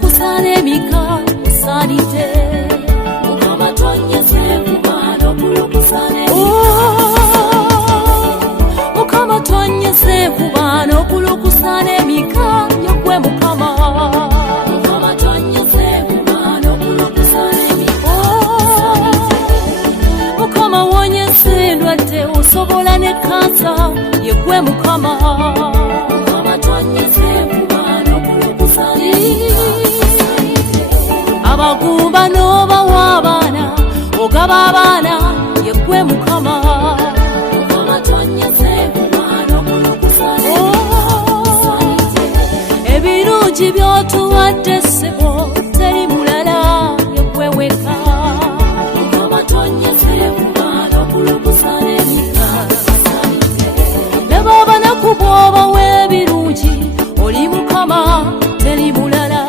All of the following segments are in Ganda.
kusane mika sanite mukama twanyeze kubano kulukusane mukama twanyeze kubano kulukusane mika yokwe mukama mukama twanyeze kubano kulukusane mika mukama wonyeze ndwate osobola ne kansa yekwe mukama mukama twanyeze abagumba noba wabana ogaba abana yekwe mukama mukama twanyeze kubano kulukusane ebirungi byotuwadde ssebo teri mulala yekwe weka mukama twanyeze kubano kulukusane ne baba nakubwoba w'ebirungi oli mukama teri mulala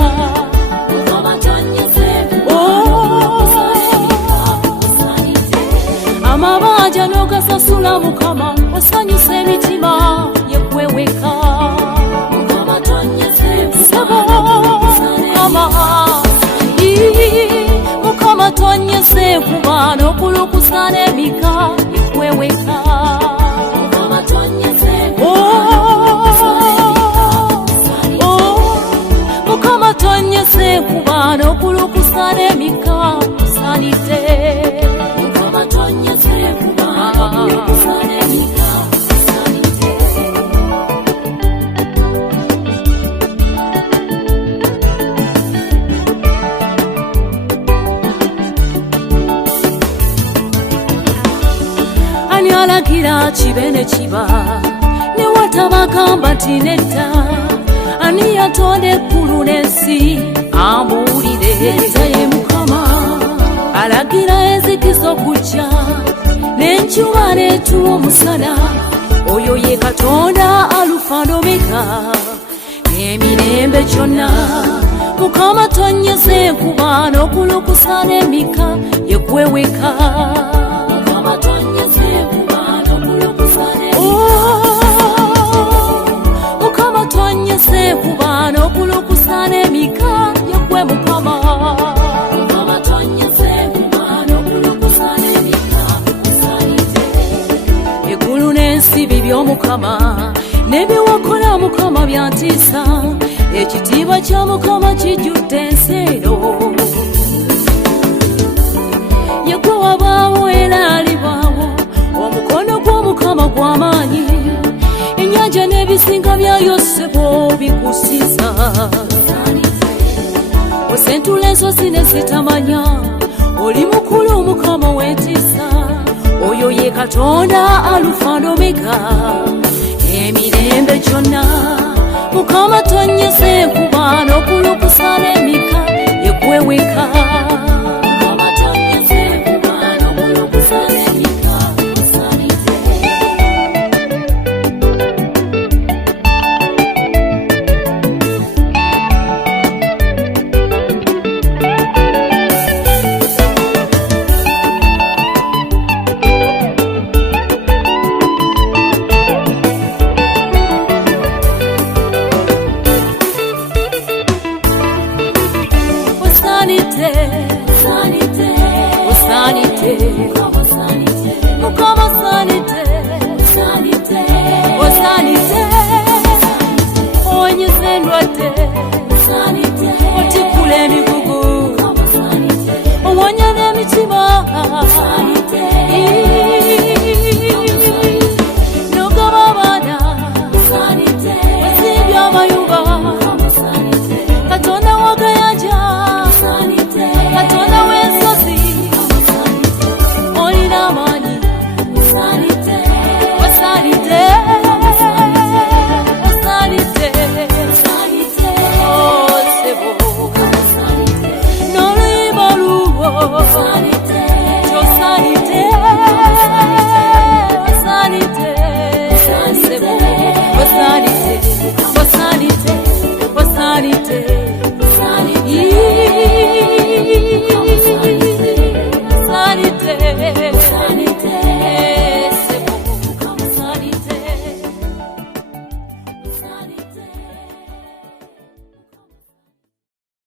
amabanja n'ogasasula mukama osanyusa emitima yekweweka mukama twanyeze mukama twanyeze kubano kulukusana emika yekweweka mukama twanyeze mukama twanyeze kubano kulukusana emika sanite ani alagira kibe ne kiba ne watabagamba nti nedda ani yatonde eggulu n'ensi ambuulire ye mukama alagira enzikiza okujja n'enjuba n'etuwa omusana oyo ye katonda alufa n'omega n'emirembe gyonna mukama twanyeze kubano okulukusana emika yekweweka mukama twanyeze kubano okulukusana mukama twanyeze kubano okulukusana emika yekwe mukama mukama twanyeze kubano okulukusana emika eggulu n'ensi biby'omukama n'ebiwakola mukama byantiisa ekitiibwa kya mukama kijjudde ensi eno yegwe wabaawo era alibaawo omukono gw'omukama gw'amaanyi ennyanja n'ebizinga byayo ssebo bikusiza osentula ensozi ne zitamanya oli mukulu mukama w'entiisa oyo ye katonda alufa n'omega emirembe gyonna mukama twanyeze kubano okulukusana emika yekweweka mukama twanyeze kubano okulukusana emika sanite onyeze ndwadde